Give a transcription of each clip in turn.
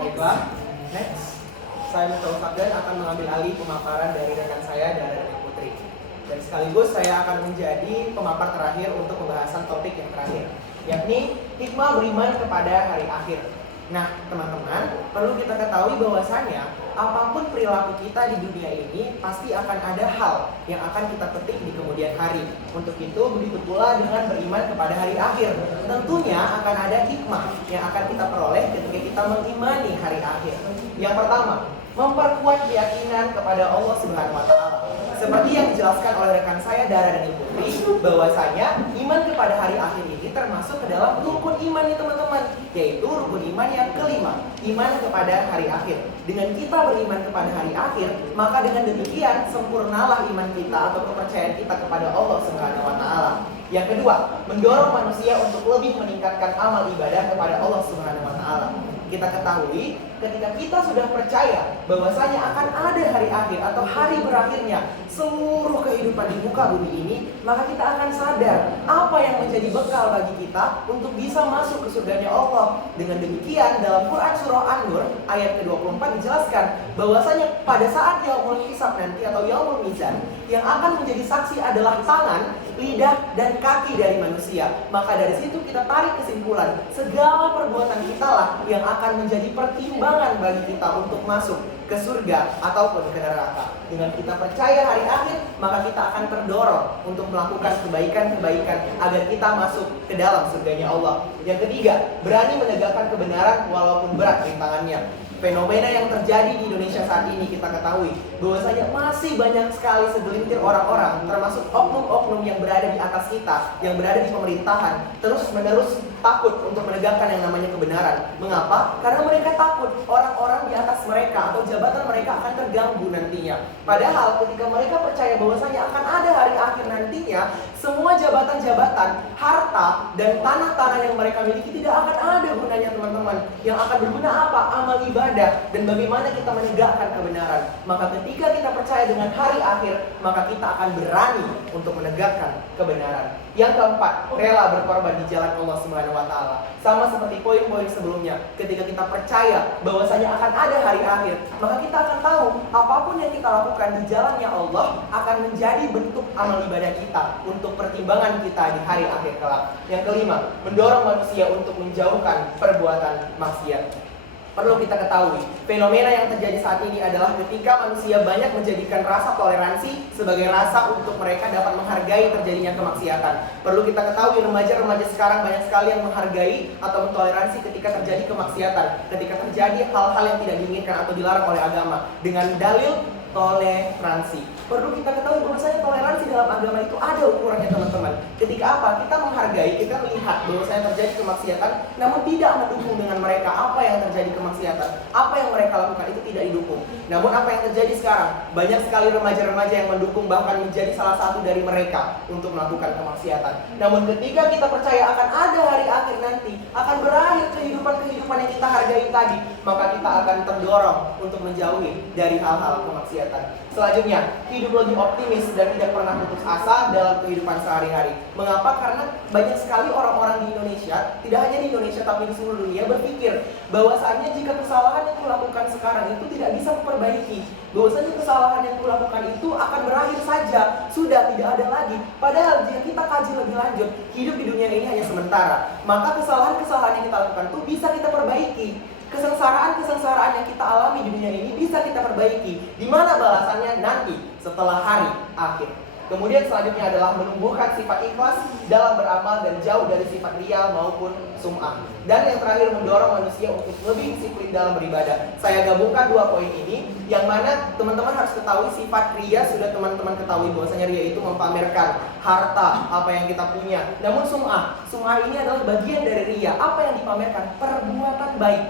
Baiklah, next. Saya Mustafa Sabdan akan mengambil alih pemaparan dari rekan saya, Dara dan Putri. Dan sekaligus saya akan menjadi pemapar terakhir untuk pembahasan topik yang terakhir, yakni hikmah beriman kepada hari akhir. Nah, teman-teman, perlu kita ketahui bahwasannya apapun perilaku kita di dunia ini pasti akan ada hal yang akan kita petik di kemudian hari. Untuk itu, begitu pula dengan beriman kepada hari akhir. Tentunya akan ada hikmah yang akan kita peroleh ketika kita mengimani hari akhir. Yang pertama, memperkuat keyakinan kepada Allah Subhanahu wa Ta'ala. Seperti yang dijelaskan oleh rekan saya Dara dan Ibu Putri, bahwasanya iman kepada hari akhir ini termasuk ke dalam rukun iman nih teman-teman, yaitu rukun iman yang kelima, iman kepada hari akhir. Dengan kita beriman kepada hari akhir, maka dengan demikian sempurnalah iman kita atau kepercayaan kita kepada Allah Subhanahu wa Ta'ala. Yang kedua, mendorong manusia untuk lebih meningkatkan amal ibadah kepada Allah Subhanahu wa Ta'ala. Kita ketahui ketika kita sudah percaya bahwasanya akan ada hari akhir atau hari berakhirnya seluruh kehidupan di muka bumi ini, maka kita akan sadar apa yang menjadi bekal bagi kita untuk bisa masuk ke surganya Allah. Dengan demikian dalam Quran surah An-Nur ayat ke-24 dijelaskan bahwasanya pada saat yaumul hisab nanti atau yaumul mizan, yang akan menjadi saksi adalah tangan, lidah, dan kaki dari manusia. Maka dari situ kita tarik kesimpulan, segala perbuatan kita lah yang akan menjadi pertimbangan bagi kita untuk masuk ke surga ataupun ke neraka. Dengan kita percaya hari akhir, maka kita akan terdorong untuk melakukan kebaikan-kebaikan agar kita masuk ke dalam surganya Allah. Yang ketiga, berani menegakkan kebenaran walaupun berat rintangannya. Fenomena yang terjadi di Indonesia saat ini kita ketahui bahwasanya masih banyak sekali segelintir orang-orang, termasuk oknum-oknum yang berada di atas kita, yang berada di pemerintahan, terus-menerus takut untuk menegakkan yang namanya kebenaran. Mengapa? Karena mereka takut orang-orang di atas mereka atau jabatan mereka akan terganggu nantinya. Padahal ketika mereka percaya bahwasanya akan ada hari akhir nantinya, semua jabatan-jabatan, harta, dan tanah-tanah yang mereka miliki tidak akan ada gunanya teman-teman. Yang akan berguna apa? Amal ibadah dan bagaimana kita menegakkan kebenaran. Maka ketika kita percaya dengan hari akhir, maka kita akan berani untuk menegakkan kebenaran. Yang keempat, rela berkorban di jalan Allah Subhanahu wa Ta'ala. Sama seperti poin-poin sebelumnya, ketika kita percaya bahwasanya akan ada hari akhir, maka kita akan tahu apapun yang kita lakukan di jalannya Allah akan menjadi bentuk amal ibadah kita untuk pertimbangan kita di hari akhir kelak. Yang kelima, mendorong manusia untuk menjauhkan perbuatan maksiat. Perlu kita ketahui, fenomena yang terjadi saat ini adalah ketika manusia banyak menjadikan rasa toleransi sebagai rasa untuk mereka dapat menghargai terjadinya kemaksiatan. Perlu kita ketahui, remaja-remaja sekarang banyak sekali yang menghargai atau mentoleransi ketika terjadi kemaksiatan, ketika terjadi hal-hal yang tidak diinginkan atau dilarang oleh agama dengan dalil toleransi. Perlu kita ketahui bahwasanya toleransi dalam agama itu ada ukurannya teman-teman. Ketika apa? Kita menghargai, kita melihat bahwasanya terjadi kemaksiatan, namun tidak mendukung dengan mereka apa yang terjadi kemaksiatan. Apa yang mereka lakukan itu tidak didukung. Namun apa yang terjadi sekarang? Banyak sekali remaja-remaja yang mendukung, bahkan menjadi salah satu dari mereka untuk melakukan kemaksiatan. Namun ketika kita percaya akan ada hari akhir nanti, akan berakhir kehidupan-kehidupan yang kita hargai tadi, maka kita akan terdorong untuk menjauhi dari hal-hal kemaksiatan. Selanjutnya, hidup lebih optimis dan tidak pernah putus asa dalam kehidupan sehari-hari. Mengapa? Karena banyak sekali orang-orang di Indonesia, tidak hanya di Indonesia tapi di seluruh dunia, berpikir bahwasanya jika kesalahan yang kulakukan sekarang itu tidak bisa memperbaiki, bahwasanya kesalahan yang kulakukan itu akan berakhir saja, sudah tidak ada lagi. Padahal jika kita kaji lebih lanjut, hidup di dunia ini hanya sementara. Maka kesalahan-kesalahan yang kita lakukan itu bisa kita perbaiki. Kesengsaraan-kesengsaraan yang kita alami di dunia ini bisa kita perbaiki. Di mana balasannya? Nanti setelah hari akhir. Kemudian selanjutnya adalah menumbuhkan sifat ikhlas dalam beramal dan jauh dari sifat riya maupun sum'ah. Dan yang terakhir, mendorong manusia untuk lebih disiplin dalam beribadah. Saya gabungkan dua poin ini, yang mana teman-teman harus ketahui sifat riya sudah teman-teman ketahui bahwasanya riya itu mempamerkan harta, apa yang kita punya. Namun sum'ah ini adalah bagian dari riya. Apa yang dipamerkan? Perbuatan baik,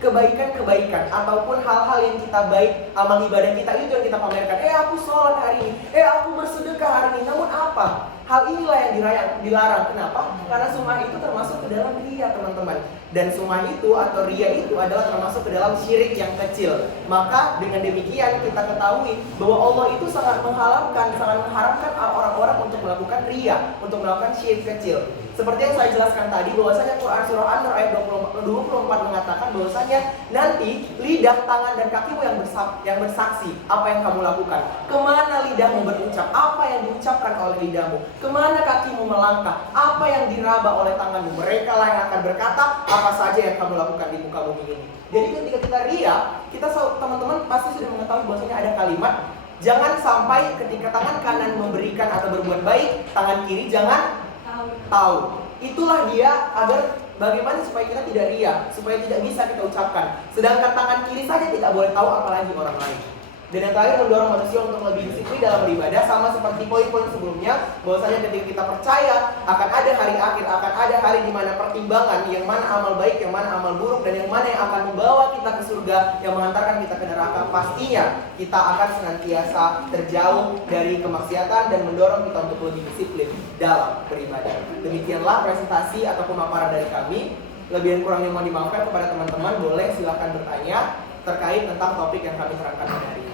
kebaikan-kebaikan ataupun hal-hal yang kita baik, amal ibadah kita itu yang kita pamerkan. Aku sholat hari ini, aku bersedekah hari ini. Namun apa? Hal inilah yang dilarang. Kenapa? Karena sum'ah itu termasuk ke dalam riya teman-teman. Dan sum'ah itu atau riya itu adalah termasuk ke dalam syirik yang kecil. Maka dengan demikian kita ketahui bahwa Allah itu sangat mengharamkan orang-orang untuk melakukan riya, untuk melakukan syirik kecil. Seperti yang saya jelaskan tadi, bahwasanya Quran surah An-Nur ayat 24 mengatakan bahwasanya nanti lidah, tangan, dan kakimu yang bersaksi apa yang kamu lakukan. Kemana lidahmu berucap, apa yang diucapkan oleh lidahmu. Kemana kakimu melangkah, apa yang diraba oleh tanganmu. Mereka lah yang akan berkata apa saja yang kamu lakukan di muka bumi ini. Jadi ketika kita ria, kita teman-teman pasti sudah mengetahui bahwasanya ada kalimat, jangan sampai ketika tangan kanan memberikan atau berbuat baik, tangan kiri jangan tahu. Itulah dia agar bagaimana supaya kita tidak ria, supaya tidak bisa kita ucapkan. Sedangkan tangan kiri saja tidak boleh tahu, apalagi orang lain. Dan yang terakhir, mendorong manusia untuk lebih disiplin dalam beribadah, sama seperti poin-poin sebelumnya, bahwasanya ketika kita percaya akan ada hari akhir, akan ada hari di mana pertimbangan yang mana amal baik, yang mana amal buruk, dan yang mana yang akan membawa kita ke surga, yang mengantarkan kita ke neraka, pastinya kita akan senantiasa terjauh dari kemaksiatan dan mendorong kita untuk lebih disiplin dalam beribadah. Demikianlah presentasi atau pemaparan dari kami. Lebih dan kurangnya mohon dimaafkan. Kepada teman-teman, boleh silakan bertanya terkait tentang topik yang kami terangkan hari ini.